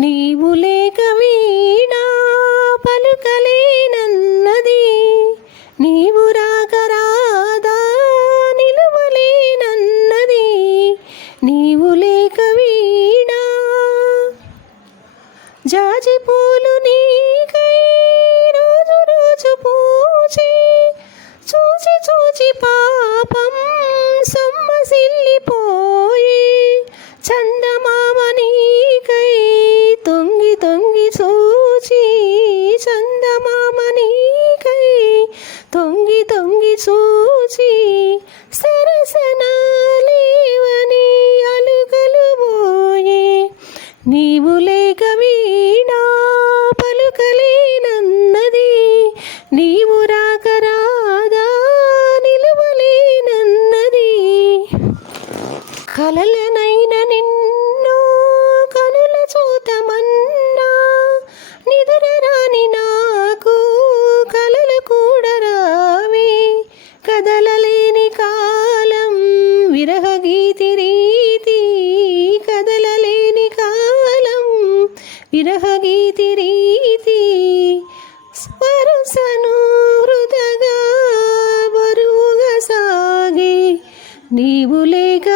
నీవు లేక వీణా పలుకలేనన్నది. నీవు రాక రాదా నిలువలేనన్నది. నీవు లేక వీణా జాజి పూలు నీకై రోజు రోజు పూచి చూచి చూచి పాపం సొమ్మసిల్లిపోయి తొంగి చూచి సరసనాలేవని అలుగలు పోయే. నీవు లేక వీణా పలుకలేనన్నది. నీవు రాక రాదా నిలువలేనన్నది. కలలనై విరహగీతి రీతి స్మరుసను హృదగా బరువుగా సాగే నీవు లేక